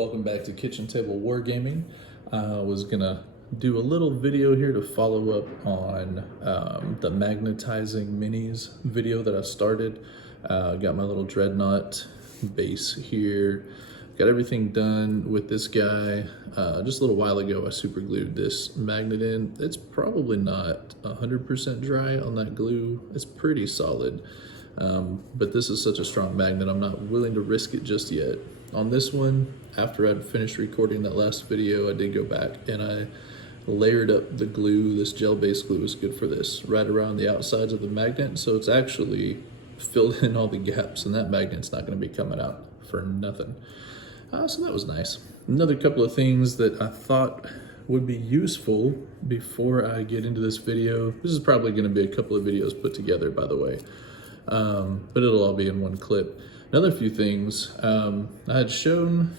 welcome back to Kitchen Table Wargaming. I was gonna do a little video here to follow up on the magnetizing minis video that I started. Got my little dreadnought base here. Got everything done with this guy. Just a little while ago I super glued this magnet in. It's probably not 100% dry on that glue. It's pretty solid. But this is such a strong magnet, I'm not willing to risk it just yet. On this one, after I'd finished recording that last video, I did go back and I layered up the glue. This gel-based glue is good for this, right around the outsides of the magnet, so it's actually filled in all the gaps and that magnet's not going to be coming out for nothing. So that was nice. Another couple of things that I thought would be useful before I get into this video. This is probably going to be a couple of videos put together, by the way. But it'll all be in one clip. Another few things, I had shown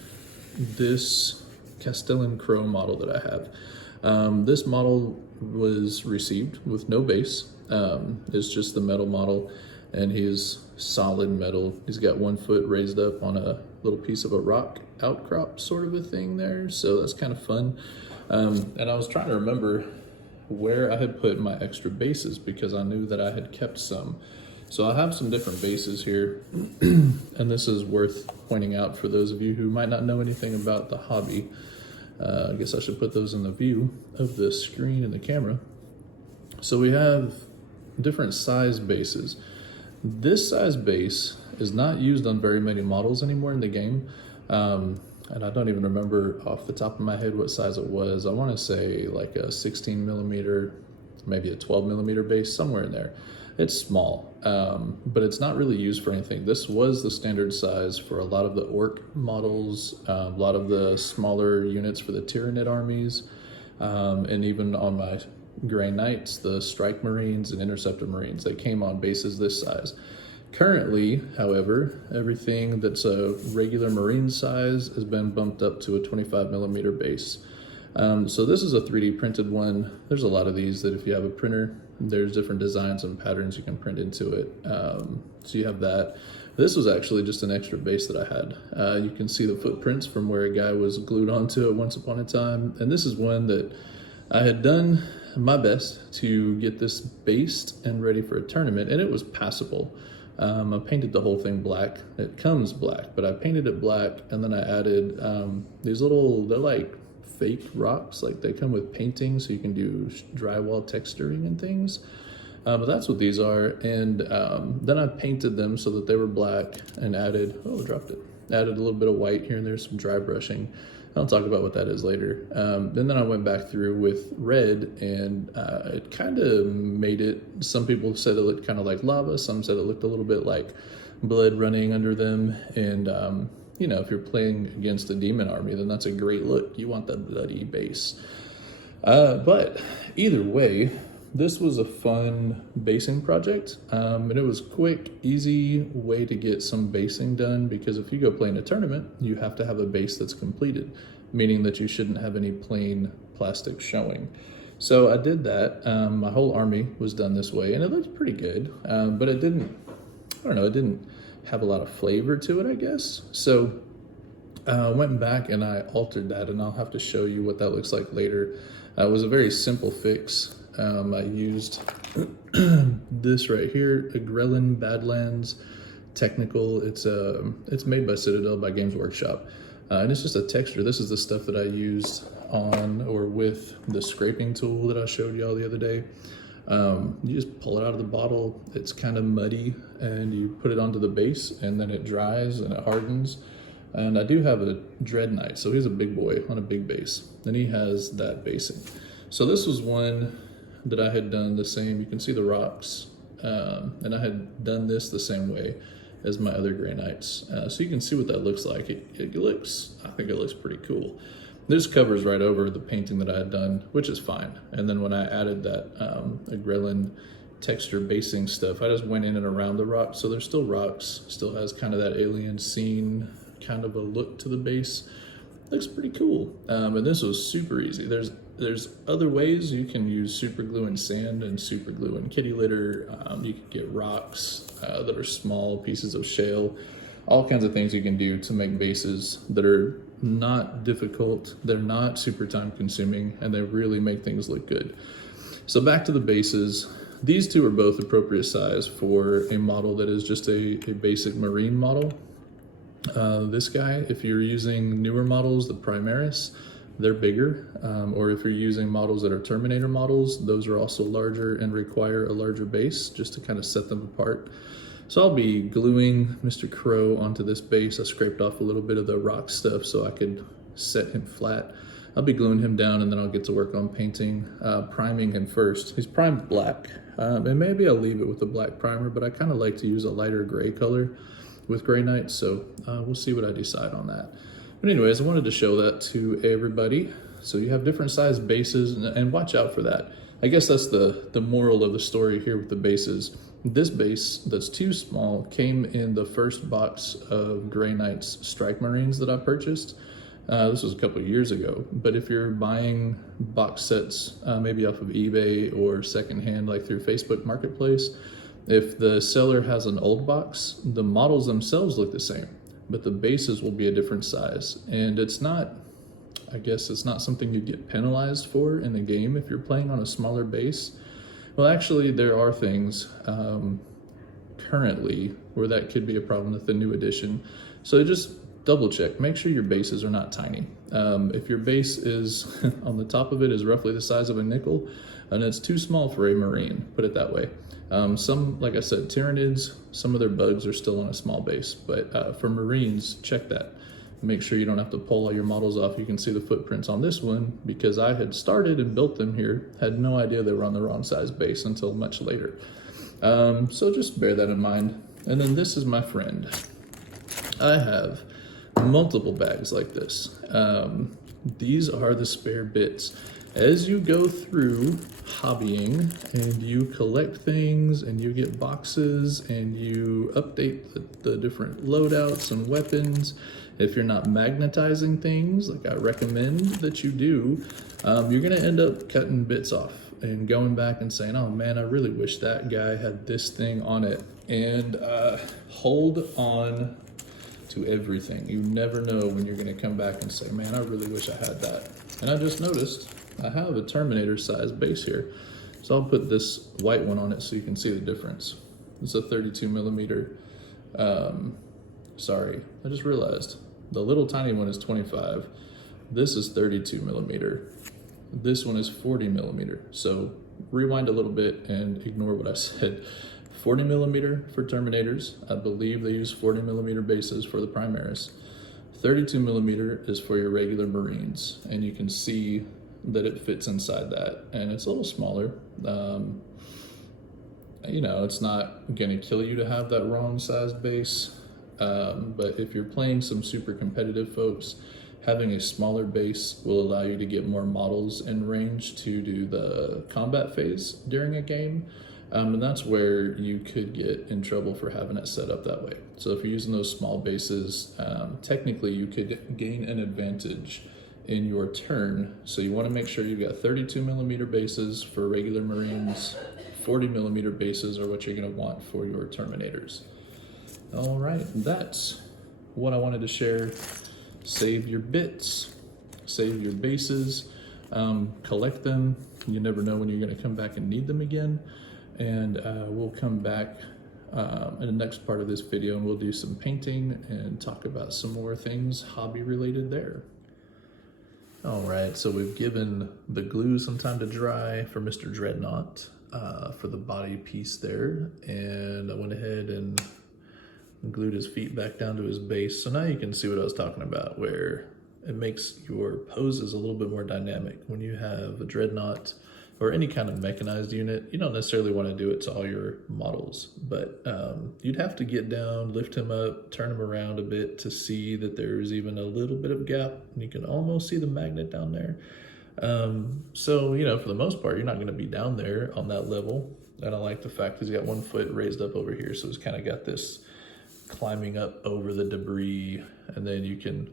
this Castellan Crow model that I have. This model was received with no base. It's just the metal model, and he's solid metal. He's got 1 foot raised up on a little piece of a rock outcrop sort of a thing there, so that's kind of fun. And I was trying to remember where I had put my extra bases because I knew that I had kept some. So I have some different bases here, and this is worth pointing out for those of you who might not know anything about the hobby. I guess I should put those in the view of the screen and the camera. So we have different size bases. This size base is not used on very many models anymore in the game. And I don't even remember off the top of my head what size it was. I want to say like a 16 millimeter, maybe a 12 millimeter base, somewhere in there. It's small, but it's not really used for anything. This was the standard size for a lot of the orc models, a lot of the smaller units for the Tyranid armies, and even on my Grey Knights, the Strike Marines and Interceptor Marines, they came on bases this size. Currently, however, everything that's a regular Marine size has been bumped up to a 25 millimeter base. So this is a 3D printed one. There's a lot of these that if you have a printer, there's different designs and patterns you can print into it. So you have that. This was actually just an extra base that I had. You can see the footprints from where a guy was glued onto it once upon a time. And this is one that I had done my best to get this based and ready for a tournament, and it was passable. I painted the whole thing black. It comes black, but I painted it black, and then I added these little, they're like fake rocks, like they come with painting, so you can do drywall texturing and things. But that's what these are, and then I painted them so that they were black and added, added a little bit of white here and there, some dry brushing. I'll talk about what that is later. And then I went back through with red, and it kind of made it, some people said it looked kind of like lava, some said it looked a little bit like blood running under them, and you know, if you're playing against a demon army, then that's a great look. You want that bloody base. But either way, this was a fun basing project, and it was quick, easy way to get some basing done, because if you go play in a tournament, you have to have a base that's completed, meaning that you shouldn't have any plain plastic showing. So I did that. My whole army was done this way, and it looked pretty good, but it didn't, I don't know, it didn't have a lot of flavor to it, I guess. So I went back and I altered that, and I'll have to show you what that looks like later. It was a very simple fix. I used this right here, a Grelin Badlands Technical. It's made by Citadel, by Games Workshop, and it's just a texture. This is the stuff that I used on or with the scraping tool that I showed y'all the other day. You just pull it out of the bottle. It's kind of muddy, and you put it onto the base, and then it dries and it hardens. And I do have a Dread Knight, so he's a big boy on a big base, and he has that basing. So this was one that I had done the same. You can see the rocks, and I had done this the same way as my other Grey Knights. So you can see what that looks like. It looks, I think it looks pretty cool. This covers right over the painting that I had done, which is fine. And then when I added that Grelin texture basing stuff, I just went in and around the rocks. So there's still rocks, still has kind of that alien scene kind of a look to the base. Looks pretty cool. And this was super easy. There's other ways you can use super glue and sand and super glue and kitty litter. You can get rocks that are small pieces of shale, all kinds of things you can do to make bases that are not difficult, they're not super time consuming, and they really make things look good. So back to the bases. These two are both appropriate size for a model that is just a basic marine model. This guy, if you're using newer models, the Primaris, they're bigger, or if you're using models that are Terminator models, those are also larger and require a larger base just to kind of set them apart. So I'll be gluing Mr. Crow onto this base. I scraped off a little bit of the rock stuff so I could set him flat. I'll be gluing him down, and then I'll get to work on painting, priming him first. He's primed black, and maybe I'll leave it with a black primer, but I kind of like to use a lighter gray color with Gray Knight, so we'll see what I decide on that. But anyways, I wanted to show that to everybody. So you have different size bases, and watch out for that. I guess that's the moral of the story here with the bases. This base that's too small came in the first box of Gray Knight's Strike Marines that I purchased. This was a couple of years ago, but if you're buying box sets, maybe off of eBay or secondhand, like through Facebook Marketplace, if the seller has an old box, the models themselves look the same, but the bases will be a different size. And it's not, I guess it's not something you get penalized for in the game if you're playing on a smaller base. Well, actually, there are things currently where that could be a problem with the new edition. So just double check, make sure your bases are not tiny. If your base is on the top of it is roughly the size of a nickel, and it's too small for a Marine, put it that way. Some, like I said, Tyranids, some of their bugs are still on a small base, but for Marines, check that. Make sure you don't have to pull all your models off. You can see the footprints on this one because I had started and built them here, had no idea they were on the wrong size base until much later. So just bear that in mind. And then this is my friend. I have multiple bags like this. These are the spare bits. As you go through hobbying and you collect things and you get boxes and you update the different loadouts and weapons, if you're not magnetizing things, like I recommend that you do, you're gonna end up cutting bits off and going back and saying, oh man, I really wish that guy had this thing on it. And hold on to everything. You never know when you're gonna come back and say, man, I really wish I had that. And I just noticed I have a Terminator size base here. So I'll put this white one on it so you can see the difference. It's a 32 millimeter. Sorry, I just realized the little tiny one is 25. This is 32 millimeter. This one is 40 millimeter. So rewind a little bit and ignore what I said. 40 millimeter for Terminators. I believe they use 40 millimeter bases for the Primaris. 32 millimeter is for your regular Marines, and you can see that it fits inside that, and it's a little smaller. You know, it's not gonna kill you to have that wrong sized base, but if you're playing some super competitive folks, having a smaller base will allow you to get more models in range to do the combat phase during a game. And that's where you could get in trouble for having it set up that way. So if you're using those small bases, technically you could gain an advantage in your turn. So you want to make sure you've got 32 millimeter bases for regular Marines, 40 millimeter bases are what you're going to want for your Terminators. All right, that's what I wanted to share. Save your bits, save your bases, collect them. You never know when you're going to come back and need them again. And we'll come back in the next part of this video and we'll do some painting and talk about some more things hobby related there. All right, so we've given the glue some time to dry for Mr. Dreadnought for the body piece there, and I went ahead and glued his feet back down to his base. So now you can see what I was talking about, where it makes your poses a little bit more dynamic. When you have a Dreadnought or any kind of mechanized unit, you don't necessarily want to do it to all your models, but you'd have to get down, lift him up, turn him around a bit to see that there's even a little bit of gap, and you can almost see the magnet down there. So, you know, for the most part, you're not going to be down there on that level. And I like the fact he's got one foot raised up over here, so it's kind of got this climbing up over the debris, and then you can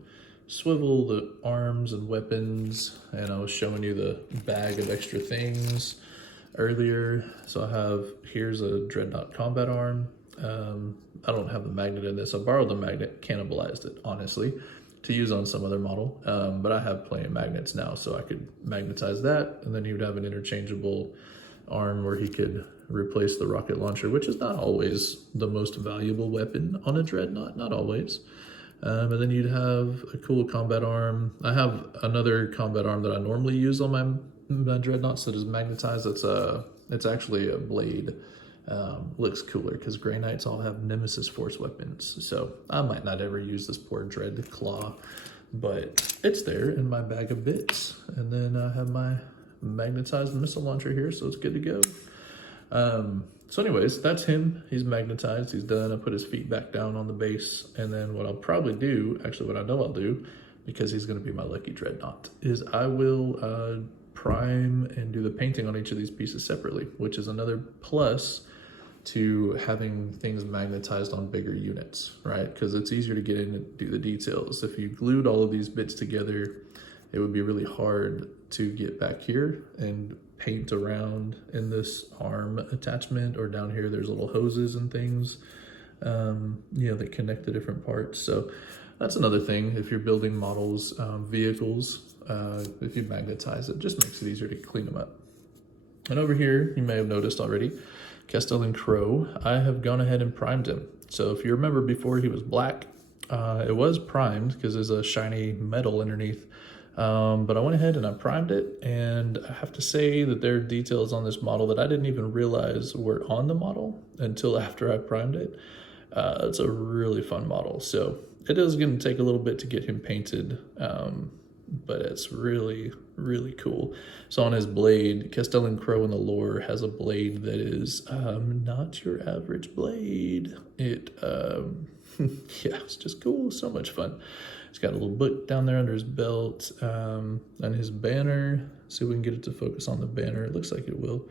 swivel the arms and weapons. And I was showing you the bag of extra things earlier. So I have, here's a Dreadnought combat arm. I don't have the magnet in this. I borrowed the magnet, cannibalized it, honestly. to use on some other model, but I have plenty of magnets now, so I could magnetize that, and then he would have an interchangeable arm where he could replace the rocket launcher, which is not always the most valuable weapon on a dreadnought, not always. And then you'd have a cool combat arm. I have another combat arm that I normally use on my dreadnoughts that is magnetized. It's actually a blade. Looks cooler because Grey Knights all have Nemesis Force weapons. So I might not ever use this poor Dread Claw, but it's there in my bag of bits. And then I have my magnetized missile launcher here, so it's good to go. So anyways, that's him. He's magnetized, he's done. I put his feet back down on the base, and then what I'll probably do, actually what I know I'll do, because he's gonna be my lucky dreadnought, is I will prime and do the painting on each of these pieces separately, which is another plus to having things magnetized on bigger units, right? Because it's easier to get in and do the details. If you glued all of these bits together, it would be really hard to get back here and paint around in this arm attachment, or down here there's little hoses and things, you know, that connect the different parts. So that's another thing. If you're building models, vehicles, if you magnetize it, just makes it easier to clean them up. And over here, you may have noticed already, Castellan Crow, I have gone ahead and primed him. So if you remember before he was black, it was primed because there's a shiny metal underneath. But I went ahead and I primed it, and I have to say that there are details on this model that I didn't even realize were on the model until after I primed it. It's a really fun model. So it is going to take a little bit to get him painted, but it's really, really cool. So on his blade, Castellan Crow in the lore has a blade that is not your average blade. It, yeah, it's just cool. So much fun. He's got a little book down there under his belt, and his banner. See if we can get it to focus on the banner. It looks like it will.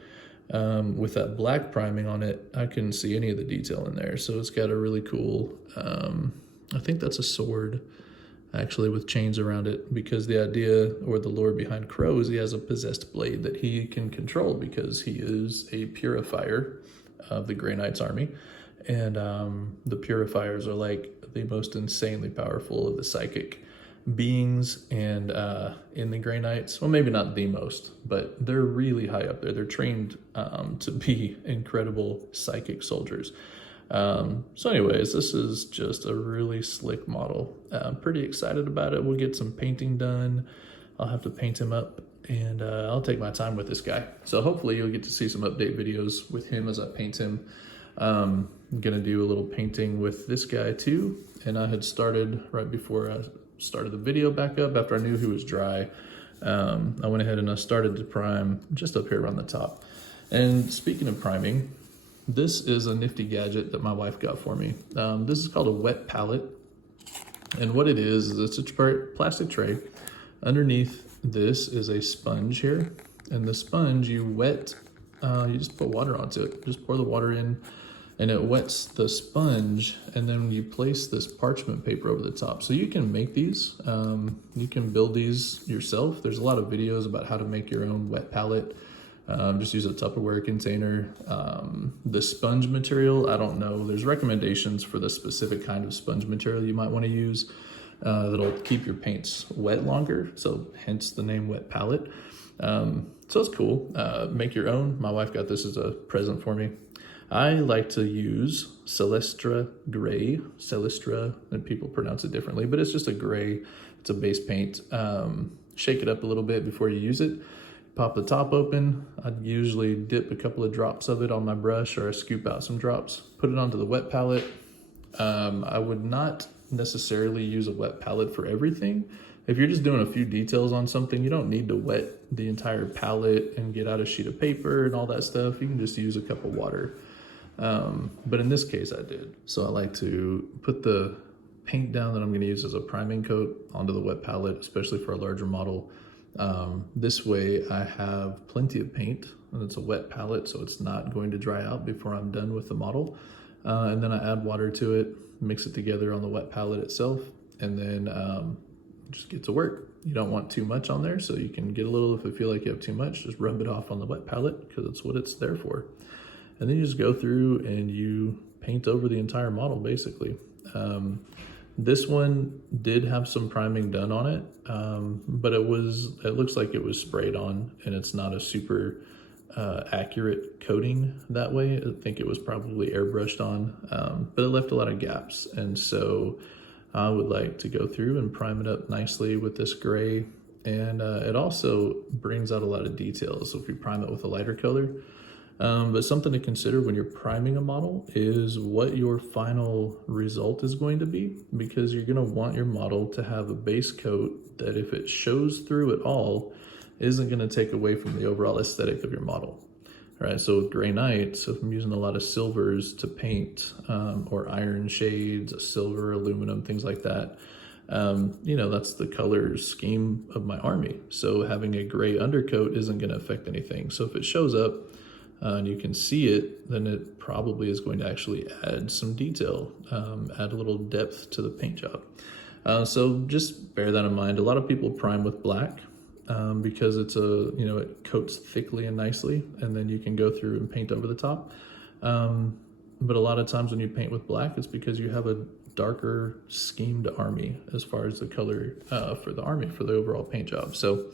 With that black priming on it, I couldn't see any of the detail in there. So it's got a really cool, I think that's a sword, actually, with chains around it, because the idea or the lore behind Crow is he has a possessed blade that he can control because he is a purifier of the Grey Knights army. And the purifiers are like the most insanely powerful of the psychic beings, and in the Grey Knights, well, maybe not the most, but they're really high up there. They're trained to be incredible psychic soldiers. So anyways, this is just a really slick model. I'm pretty excited about it. We'll get some painting done. I'll have to paint him up, and I'll take my time with this guy. So hopefully you'll get to see some update videos with him as I paint him. I'm gonna do a little painting with this guy too, and I had started right before I started the video back up after I knew he was dry. I went ahead and I started to prime just up here around the top. And speaking of priming, this is a nifty gadget that my wife got for me. This is called a wet palette, and what it is it's a plastic tray. Underneath this is a sponge here, and the sponge you wet, you just put water onto it. Just pour the water in, and it wets the sponge, and then you place this parchment paper over the top. So you can make these, you can build these yourself. There's a lot of videos about how to make your own wet palette. Just use a Tupperware container. The sponge material, I don't know. There's recommendations for the specific kind of sponge material you might want to use that'll keep your paints wet longer, so hence the name wet palette. So it's cool. Make your own. My wife got this as a present for me. I like to use Celestra Gray. Celestra, and people pronounce it differently, but it's just a gray. It's a base paint. Shake it up a little bit before you use it. Pop the top open. I'd usually dip a couple of drops of it on my brush, or I scoop out some drops, put it onto the wet palette. I would not necessarily use a wet palette for everything. If you're just doing a few details on something, you don't need to wet the entire palette and get out a sheet of paper and all that stuff. You can just use a cup of water. But in this case I did. So I like to put the paint down that I'm going to use as a priming coat onto the wet palette, especially for a larger model. This way I have plenty of paint, and it's a wet palette, so it's not going to dry out before I'm done with the model. And then I add water to it, mix it together on the wet palette itself, and then just get to work. You don't want too much on there, so you can get a little. If you feel like you have too much, just rub it off on the wet palette, because that's what it's there for. And then you just go through and you paint over the entire model, basically. This one did have some priming done on it, but it looks like it was sprayed on, and it's not a super accurate coating that way. I think it was probably airbrushed on, but it left a lot of gaps. And so I would like to go through and prime it up nicely with this gray. And it also brings out a lot of details. So if you prime it with a lighter color, but something to consider when you're priming a model is what your final result is going to be, because you're going to want your model to have a base coat that, if it shows through at all, isn't going to take away from the overall aesthetic of your model. All right, so with Gray Knight, so if I'm using a lot of silvers to paint, or iron shades, silver, aluminum, things like that, that's the color scheme of my army. So having a gray undercoat isn't going to affect anything. So if it shows up and you can see it, then it probably is going to actually add some detail, add a little depth to the paint job. So just bear that in mind. A lot of people prime with black because it coats thickly and nicely, and then you can go through and paint over the top. But a lot of times when you paint with black, it's because you have a darker schemed army as far as the color for the army, for the overall paint job. So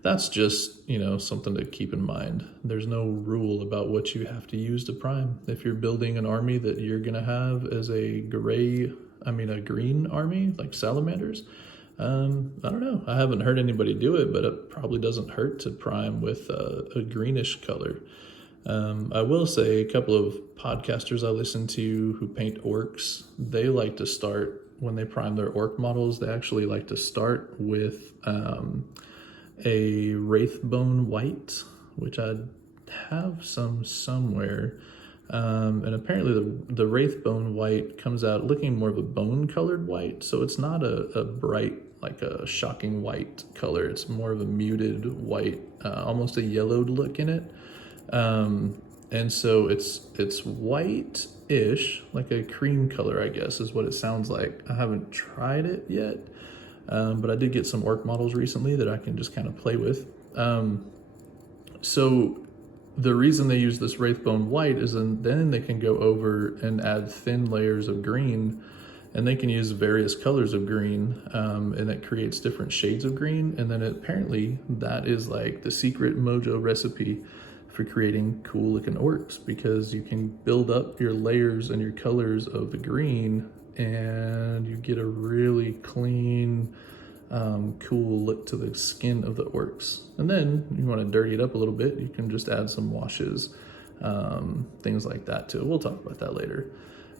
that's just, something to keep in mind. There's no rule about what you have to use to prime. If you're building an army that you're gonna have as a green army, like salamanders, I don't know. I haven't heard anybody do it, but it probably doesn't hurt to prime with a greenish color. I will say a couple of podcasters I listen to who paint orcs, they like to start, when they prime their orc models, they actually like to start with a wraithbone white, which I have some somewhere. And apparently the wraithbone white comes out looking more of a bone colored white. So it's not a bright, like a shocking white color. It's more of a muted white, almost a yellowed look in it. And so it's white-ish, like a cream color, I guess, is what it sounds like. I haven't tried it yet, but I did get some orc models recently that I can just kind of play with. So the reason they use this wraithbone white is then they can go over and add thin layers of green, and they can use various colors of green, and it creates different shades of green. And then apparently that is like the secret mojo recipe for creating cool looking orcs, because you can build up your layers and your colors of the green and you get a really clean, cool look to the skin of the orcs. And then you want to dirty it up a little bit, you can just add some washes, things like that to it. We'll talk about that later.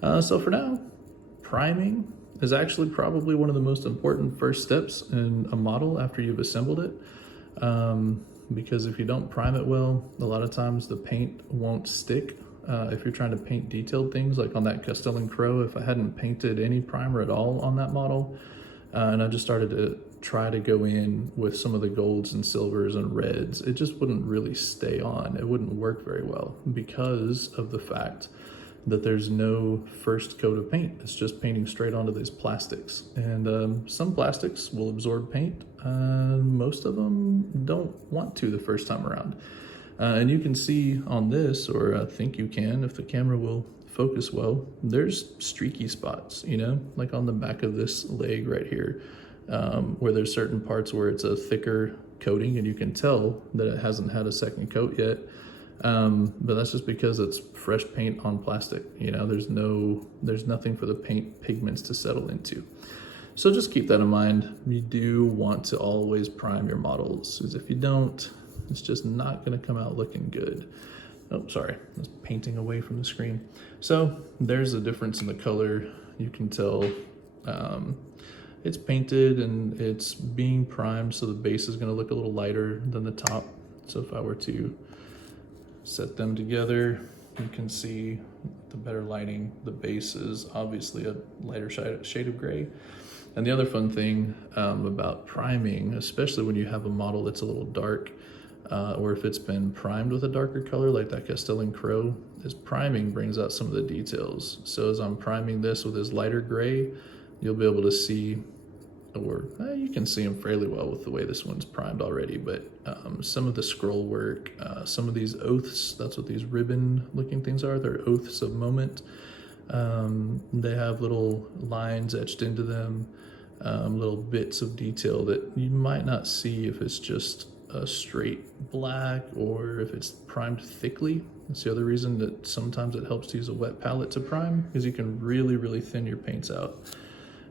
So for now, priming is actually probably one of the most important first steps in a model after you've assembled it. Because if you don't prime it well, a lot of times the paint won't stick. If you're trying to paint detailed things, like on that Castellan Crow, if I hadn't painted any primer at all on that model, and I just started to try to go in with some of the golds and silvers and reds, it just wouldn't really stay on. It wouldn't work very well because of the fact that there's no first coat of paint. It's just painting straight onto these plastics. And some plastics will absorb paint, most of them don't want to the first time around. And you can see on this, or I think you can if the camera will focus well, there's streaky spots, like on the back of this leg right here, where there's certain parts where it's a thicker coating and you can tell that it hasn't had a second coat yet. But that's just because it's fresh paint on plastic. There's nothing for the paint pigments to settle into. So just keep that in mind. You do want to always prime your models, because if you don't, it's just not going to come out looking good. Oh, sorry, I was painting away from the screen. So there's a difference in the color. You can tell it's painted and it's being primed, so the base is going to look a little lighter than the top. So if I were to set them together, you can see the better lighting. The base is obviously a lighter shade of gray. And the other fun thing about priming, especially when you have a model that's a little dark, or if it's been primed with a darker color like that Castellan Crow, is priming brings out some of the details. So as I'm priming this with this lighter gray, you'll be able to see, or you can see them fairly well with the way this one's primed already, but some of the scroll work, some of these oaths, that's what these ribbon looking things are, they're oaths of moment. They have little lines etched into them, little bits of detail that you might not see if it's just a straight black or if it's primed thickly. That's the other reason that sometimes it helps to use a wet palette to prime, because you can really thin your paints out.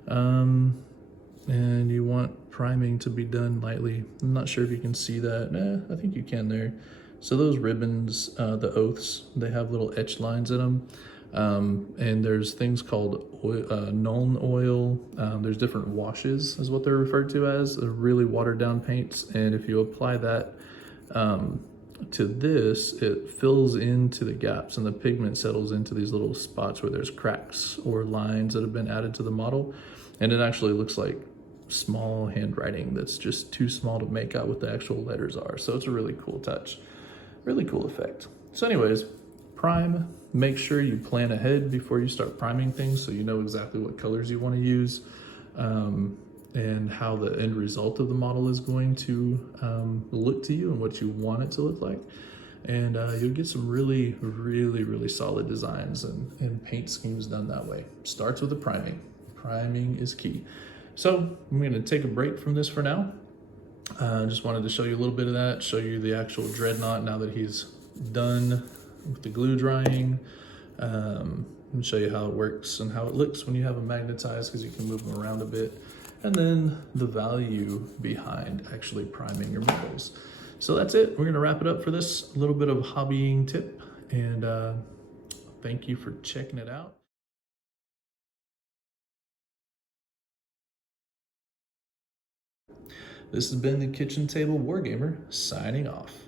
And you want priming to be done lightly. I'm not sure if you can see that. I think you can there. So those ribbons, the oaths, they have little etched lines in them. And there's things called Nuln oil. There's different washes is what they're referred to as. They're really watered down paints. And if you apply that to this, it fills into the gaps and the pigment settles into these little spots where there's cracks or lines that have been added to the model. And it actually looks like small handwriting that's just too small to make out what the actual letters are. So it's a really cool touch, really cool effect. So anyways, prime, make sure you plan ahead before you start priming things so you know exactly what colors you want to use and how the end result of the model is going to look to you and what you want it to look like. And you'll get some really solid designs and paint schemes done that way. Starts with the priming. Priming is key. So I'm going to take a break from this for now. Just wanted to show you a little bit of that, show you the actual dreadnought now that he's done with the glue drying, and show you how it works and how it looks when you have them magnetized, because you can move them around a bit, and then the value behind actually priming your models. So that's it. We're going to wrap it up for this little bit of hobbying tip, and thank you for checking it out. This has been the Kitchen Table Wargamer, signing off.